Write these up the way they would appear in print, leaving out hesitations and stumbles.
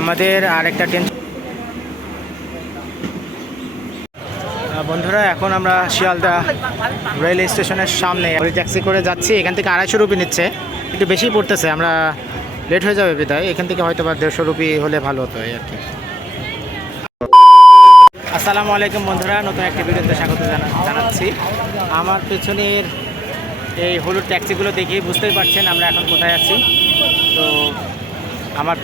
আমাদের আরেকটা ট্রেন। বন্ধুরা, এখন আমরা শিয়ালদা রেল স্টেশনের সামনে ট্যাক্সি করে যাচ্ছি। এখান থেকে 250 রুপি নিচ্ছে, একটু বেশি পড়তেছে। আমরা লেট হয়ে যাবে বিদায়, এখান থেকে হয়তো বা 150 রুপি হলে ভালো হতো আর কি। আসসালামু আলাইকুম বন্ধুরা, নতুন একটা ভিডিওতে স্বাগত জানাচ্ছি। আমার পেছনের এই হলুদ ট্যাক্সিগুলো দেখেই বুঝতেই পারছেন আমরা এখন কোথায় আছি। তো আমার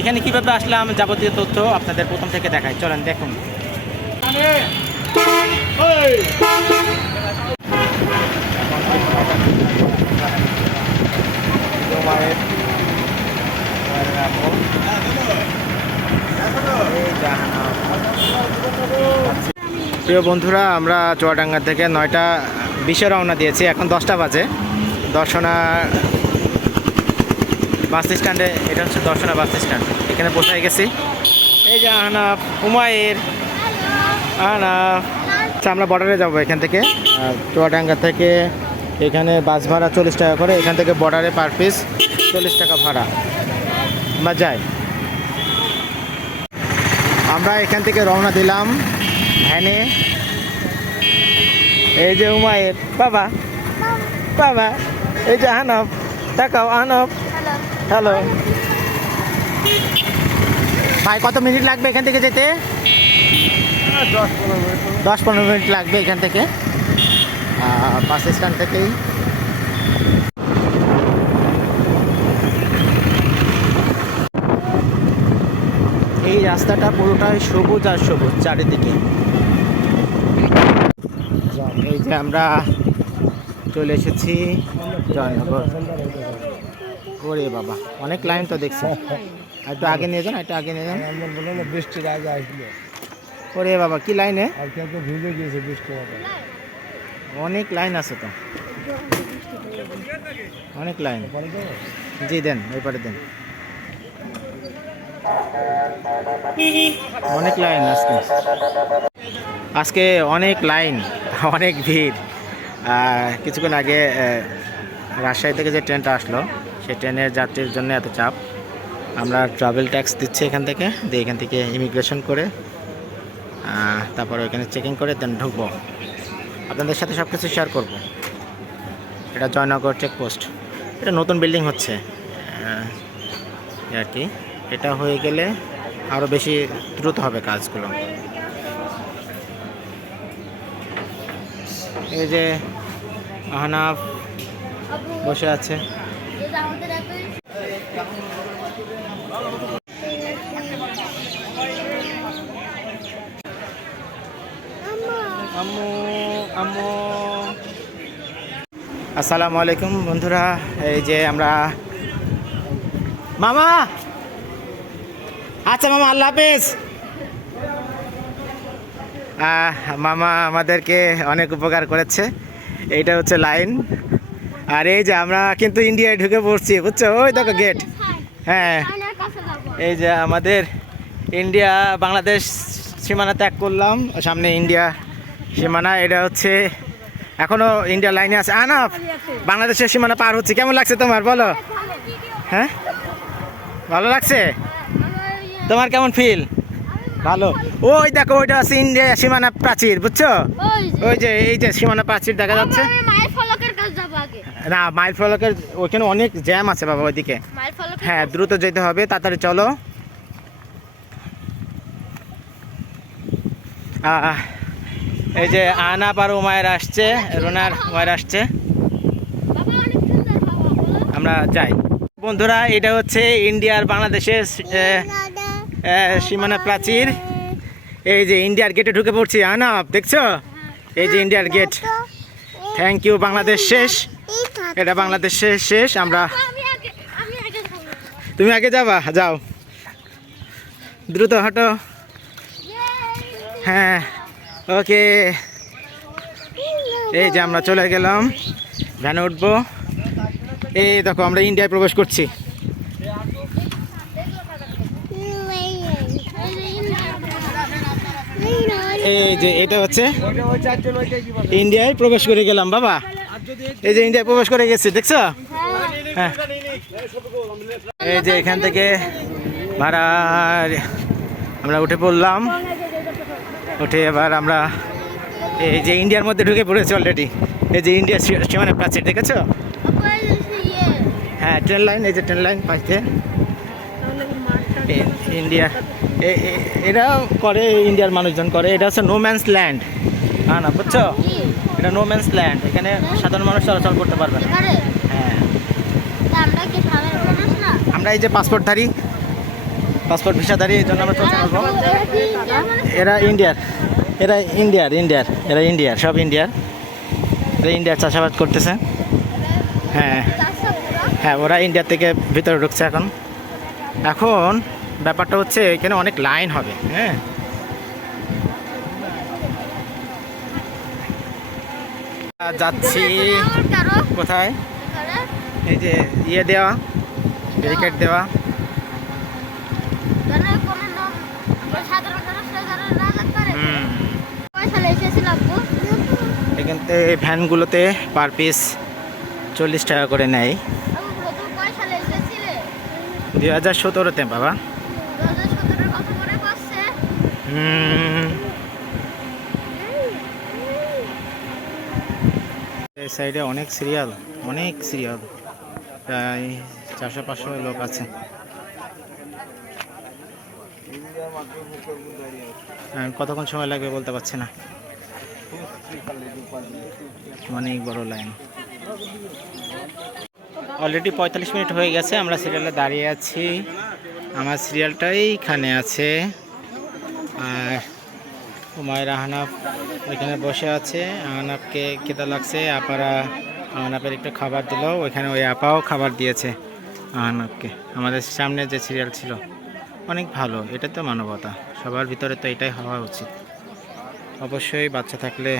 এখানে কীভাবে আসলাম যাবতীয় তথ্য আপনাদের প্রথম থেকে দেখাই, চলেন দেখুন। প্রিয় বন্ধুরা, আমরা চুয়াডাঙ্গা থেকে 9:20 রওনা দিয়েছি, এখন 10টা বাজে। দর্শনা বাস স্ট্যান্ডে, এটা হচ্ছে দর্শনা বাস স্ট্যান্ড, এখানে পৌঁছায় গেছি। এই যে আহনাফ, হুমায়ের, আহনাফ। আচ্ছা, আমরা বর্ডারে যাবো এখান থেকে। চুয়াডাঙ্গা থেকে এখানে বাস ভাড়া 40 টাকা করে, এখান থেকে বর্ডারে পার পিস 40 টাকা ভাড়া। আমরা যাই। আমরা এখান থেকে রওনা দিলাম ভ্যানে। এই যে হুমায়ের, বাবা বাবা, এই যে আহনাফ, তাকাও আহনাফ, হ্যালো। ভাই, কত মিনিট লাগবে এখান থেকে যেতে? 10-15 মিনিট লাগবে এখান থেকে, বাস স্ট্যান্ড থেকেই। এই রাস্তাটা পুরোটাই সবুজ আর সবুজ চারিদিকে। এই যে আমরা চলে এসেছি জয়নগর। ওরে বাবা, অনেক লাইন তো দেখছি। একটু আগে নিয়ে যান, একটু আগে নিয়ে যান। বৃষ্টির আগে আসলো। ওরে বাবা, কি লাইনে! ভিজে গিয়েছে বৃষ্টির আগে। অনেক লাইন আছে তো, অনেক লাইন। জি দেন, ওইপারে দেন। অনেক লাইন আজকে অনেক লাইন, অনেক ভিড়। কিছুক্ষণ আগে রাজশাহী থেকে যে ট্রেনটা আসলো, সেই ট্রেনের যাত্রীর জন্য এত চাপ। আমরা ট্রাভেল ট্যাক্স দিচ্ছি এখান থেকে, দিয়ে এখান থেকে ইমিগ্রেশন করে তারপর ওইখানে চেকিং করে দেন ঢুকবো। আপনাদের সাথে সব কিছু শেয়ার করব। এটা জয়নগর চেকপোস্ট, এটা নতুন বিল্ডিং হচ্ছে আর কি। এটা হয়ে গেলে আরও বেশি দ্রুত হবে কাজগুলো। এই যে আহনাফ বসে আছে। আম্মু আম্মু, আসসালামু আলাইকুম বন্ধুরা। এই যে আমরা, মামা, আচ্ছা মামা, আল্লাহ হাফেজ। মামা আমাদেরকে অনেক উপকার করেছে। এইটা হচ্ছে লাইন। আর এই যে আমরা কিন্তু ইন্ডিয়ায় ঢুকে পড়ছি, বুঝছো? ওই দেখো গেট। হ্যাঁ, এই যে আমাদের ইন্ডিয়া বাংলাদেশ সীমানা ত্যাগ করলাম, সামনে ইন্ডিয়া সীমানা। এটা হচ্ছে এখনো ইন্ডিয়া লাইনে আছে। আনাফ, বাংলাদেশের সীমানা পার হচ্ছে। কেমন লাগছে তোমার, বলো? হ্যাঁ, ভালো লাগছে? তোমার কেমন ফিল? ভালো। ওই দেখো, ওইটা আছে ইন্ডিয়া সীমানা প্রাচীর, বুঝছো? ওই যে এই যে সীমানা প্রাচীর দেখা যাচ্ছে না, মাইল ফলকের ওইখানে অনেক জ্যাম আছে বাবা ওইদিকে। হ্যাঁ, দ্রুত যেতে হবে, তাড়াতাড়ি চলো। এই যে আনাপ আর উমায়ের আসছে, রুনার উমায়ের আসছে, আমরা যাই। বন্ধুরা, এটা হচ্ছে ইন্ডিয়ার বাংলাদেশের সীমানা প্রাচীর। এই যে ইন্ডিয়ার গেটে ঢুকে পড়ছি। আনাপ, দেখছো? এই যে ইন্ডিয়ার গেট। Thank you. বাংলাদেশ শেষ, এটা বাংলাদেশ শেষ। আমরা, তুমি আগে যাবা? যাও, দ্রুত হাঁটো। হ্যাঁ, ওকে। এই যে আমরা চলে গেলাম, ভ্যানে উঠবো। এই দেখো, আমরা ইন্ডিয়ায় প্রবেশ করছি। এই যে এটা হচ্ছে ইন্ডিয়ায় প্রবেশ করে গেলাম বাবা। এই যে ইন্ডিয়ায় প্রবেশ করে গেছি, দেখছো? হ্যাঁ, এই যে এখান থেকে ভাড়া আমরা উঠে পড়লাম। উঠে এবার আমরা এই যে ইন্ডিয়ার মধ্যে ঢুকে পড়েছি অলরেডি। এই যে ইন্ডিয়া সীমানা প্রাচীর দেখেছো? হ্যাঁ, ট্রেন লাইন, এই যে ট্রেন লাইন পাশে ইন্ডিয়া। এরা করে, ইন্ডিয়ার মানুষজন করে। এটা হচ্ছে নো ম্যানস ল্যান্ড। হ্যাঁ না, বুঝছো? এটা নো ম্যানস ল্যান্ড। এখানে সাধারণ মানুষ চলাচল করতে পারবে না। হ্যাঁ, আমরা এই যে পাসপোর্টধারী, পাসপোর্ট ভিসাধারী, এই জন্য আমরা চলতে পারবো। এরা ইন্ডিয়ার, এরা ইন্ডিয়ার, সব ইন্ডিয়ার। এরা ইন্ডিয়ার চাষাবাদ করতেছে। হ্যাঁ হ্যাঁ, ওরা ইন্ডিয়া থেকে ভিতরে ঢুকছে এখন। এখন ব্যাপারটা হচ্ছে এখানে অনেক লাইন হবে। হ্যাঁ, যাচ্ছি কোথায়? এই যে ইয়ে দেওয়া, ব্যারিকেড দেওয়া। এখান থেকে ভ্যানগুলোতে পার পিস 40 টাকা করে নেয়। 2017-তে বাবা। এই সাইডে অনেক সিরিয়াল, প্রায় 400-500 লোক আছে। কতক্ষণ সময় লাগবে বলতে পারছি না, অনেক বড় লাইন। অলরেডি 45 মিনিট হয়ে গেছে, আমরা সিরিয়ালে দাঁড়িয়ে আছি। আমার সিরিয়ালটাই এখানে আছে। আর উমায়ের আহনাফ ওইখানে বসে আছে। আহনাফকে খেতে লাগছে, আপারা আহনাফের একটু খাবার দিল। ওইখানে ওই আপাও খাবার দিয়েছে আহনাফকে। আমাদের সামনে যে সিরিয়াল ছিল অনেক ভালো। এটা তো মানবতা, সবার ভিতরে তো এটাই হওয়া উচিত। অবশ্যই বাচ্চা থাকলে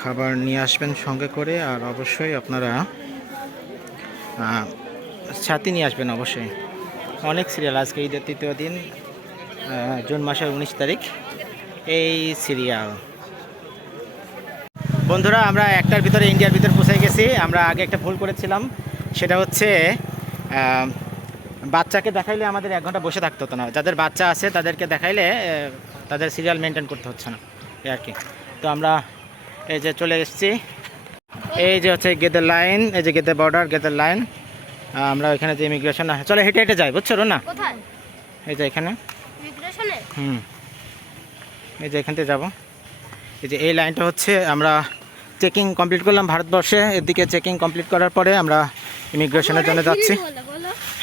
খাবার নিয়ে আসবেন সঙ্গে করে। আর অবশ্যই আপনারা ছাতি নিয়ে আসবেন অবশ্যই। অনেক সিরিয়াল। আজকে ঈদের 3য় দিন, জুন মাসের 19 তারিখ এই সিরিয়াল। বন্ধুরা, আমরা একটার ভিতরে ইন্ডিয়ার ভিতরে পৌঁছে গেছি। আমরা আগে একটা ভুল করেছিলাম, সেটা হচ্ছে বাচ্চাকে দেখাইলে আমাদের 1 ঘন্টা বসে থাকতে হতো না। যাদের বাচ্চা আছে তাদেরকে দেখাইলে তাদের সিরিয়াল মেনটেন করতে হচ্ছে না, এই আর কি। তো আমরা এই যে চলে এসেছি। এই যে হচ্ছে গেদের লাইন, এই যে গেদের বর্ডার, গেদের লাইন। আমরা ওইখানে যে ইমিগ্রেশন, চলে হেঁটে হেঁটে যাই, বুঝছো না? এই যে এখানে, এই যে এখান থেকে যাবো। এই যে এই লাইনটা হচ্ছে, আমরা চেকিং কমপ্লিট করলাম ভারতবর্ষে। এদিকে চেকিং কমপ্লিট করার পরে আমরা ইমিগ্রেশনের জন্য যাচ্ছি।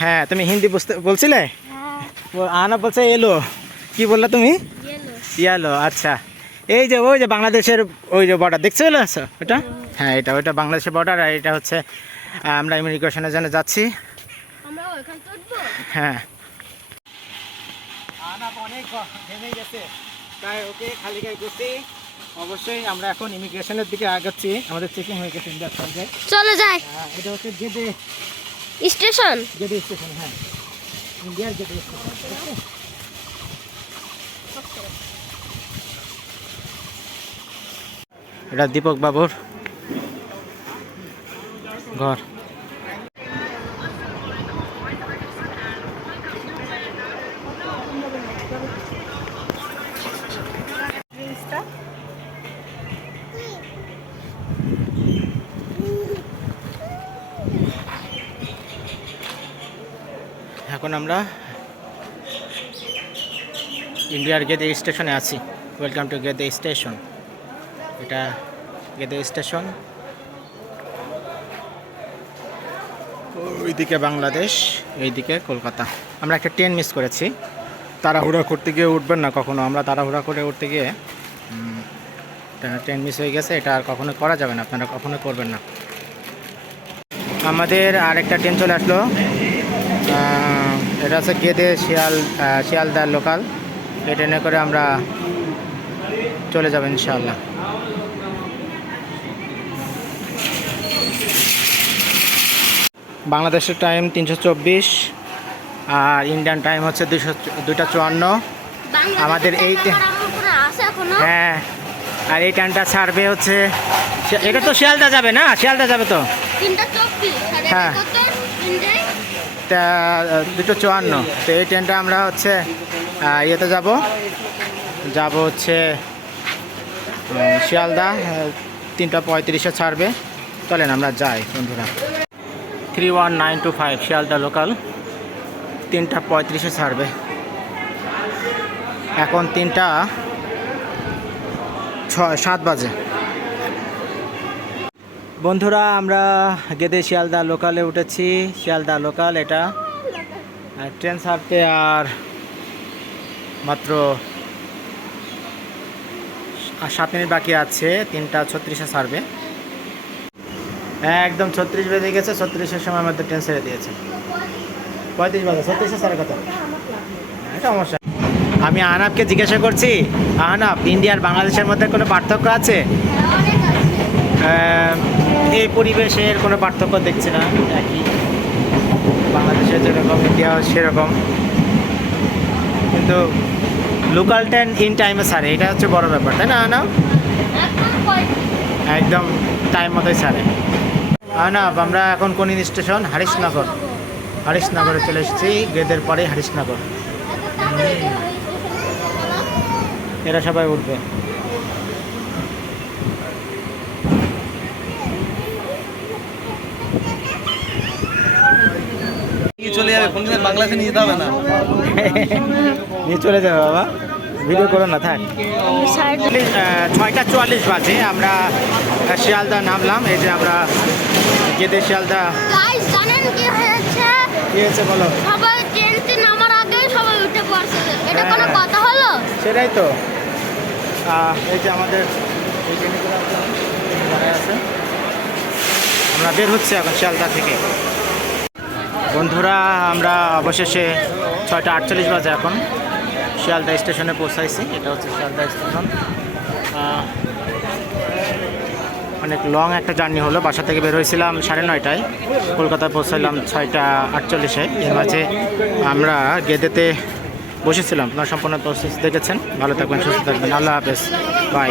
হ্যাঁ, তুমি হিন্দি বলছিলে? আনা বলছে এলো, কি বললা তুমি? ইয়ালো। আচ্ছা, এই যে ওই যে বাংলাদেশের ওই যে বর্ডার দেখছো ওটা? হ্যাঁ, ওইটা বাংলাদেশের বর্ডার। আর এটা হচ্ছে আমরা ইমিগ্রেশনের জন্য যাচ্ছি। হ্যাঁ, অনেক ঘেমে গেছে, তাই ওকে খালি গায়ে করছি। অবশ্যই আমরা এখন ইমিগ্রেশনের দিকে আগাচ্ছি। আমাদের চেকিং হয়ে গেছে ইন্ডিয়ার সঙ্গে। চলে যায়। এটা হচ্ছে গেদে স্টেশন। হ্যাঁ, ইন্ডিয়ার গেদে স্টেশন। এটা দীপক বাবুর ঘর। এখন আমরা ইন্ডিয়ার গেদে স্টেশনে আছি। Welcome to Gede station. এটা গেদে স্টেশন। ওইদিকে বাংলাদেশ, এইদিকে কলকাতা। আমরা একটা ট্রেন মিস করেছি। তাড়াহুড়া করতে গিয়ে উঠবেন না কখনো। আমরা তাড়াহুড়া করে উঠতে গিয়ে ট্রেন মিস হয়ে গেছে। এটা আর কখনো করা যাবে না, আপনারা কখনো করবেন না। আমাদের আরেকটা ট্রেন চলে আসলো। এটা হচ্ছে গেদে শিয়ালদার লোকাল। এই ট্রেনে করে আমরা চলে যাব ইনশাআল্লাহ। বাংলাদেশের টাইম 324 আর ইন্ডিয়ান টাইম হচ্ছে 2:54। আমাদের এই হ্যাঁ, আর এই ট্রেনটা ছাড়বে হচ্ছে, এটা তো শিয়ালদা যাবে না? শিয়ালদা যাবে তো। হ্যাঁ 2:54। তো এই ট্রেনটা আমরা হচ্ছে ইয়েতে যাব হচ্ছে শিয়ালদা 3:35 ছাড়বে। চলেন আমরা যাই বন্ধুরা। 31925 শিয়ালদা লোকাল 3:35 ছাড়বে। এখন 3:07 বাজে। বন্ধুরা আমরা গেদে শিয়ালদা লোকালে উঠেছি। শিয়ালদা লোকাল এটা ট্রেন ছাড়তে আর মাত্র 7 মিনিট বাকি আছে। 3:36 ছাড়বে। একদম 36 বেজে গেছে। 36-এর সময় মধ্যে ট্রেন ছেড়ে দিয়েছে। 35 বাজে, 36 সাড়ে কত এটা সমস্যা। আমি আহনাবকে জিজ্ঞাসা করছি, আহনাব ইন্ডিয়া আর বাংলাদেশের মধ্যে কোনো পার্থক্য আছে? এই পরিবেশের কোনো পার্থক্য দেখছি না, একই বাংলাদেশে যেরকম ইন্ডিয়া সেরকম, কিন্তু লোকাল ট্রেন ইন টাইমে ছাড়ে, এটা হচ্ছে বড় ব্যাপার, তাই না আহনাব? একদম টাইম মতোই ছাড়ে। আহনাব আমরা এখন কোন স্টেশন? হরিশনগরে চলে এসেছি। গেদের পরে হরিশনগর। এরা সবাই উঠবে। চলে যাবে, কোনদিন বাংলাদেশে নিয়ে যেতে হবে না। নিয়ে চলে যাবে বাবা, ভিডিও করো না, থাক। 6:44 বাজে আমরা শিয়ালদা নামলাম। এই যে আমরা গেদে শিয়ালদা। গাইস জানেন কি হয়েছে? কি হয়েছে বলো? সবাই ট্রেনতে নামার আগে সবাই উঠে পড়ছে। এটা কোনো হ্যাঁ। কথা হলো? সেটাই তো। এই যে আমাদের এই ট্রেনগুলো দাঁড়ায় আছে। আমরা বের হচ্ছে এখন শিয়ালদা থেকে। বন্ধুরা আমরা অবশেষে 6:48 বাজে এখন শিয়ালদা স্টেশনে পৌঁছাইছি। এটা হচ্ছে শিয়ালদা স্টেশন। অনেক লং একটা জার্নি হলো। বাসা থেকে বের হয়েছিলাম 9:30টায়, কলকাতায় পৌঁছাইলাম 6:48-এ। এর মাঝে আমরা গেদেতে বসেছিলাম। আপনারা সম্পূর্ণ প্রসেস দেখেছেন। ভালো থাকবেন, সুস্থ থাকবেন। আল্লাহ হাফেজ, বাই।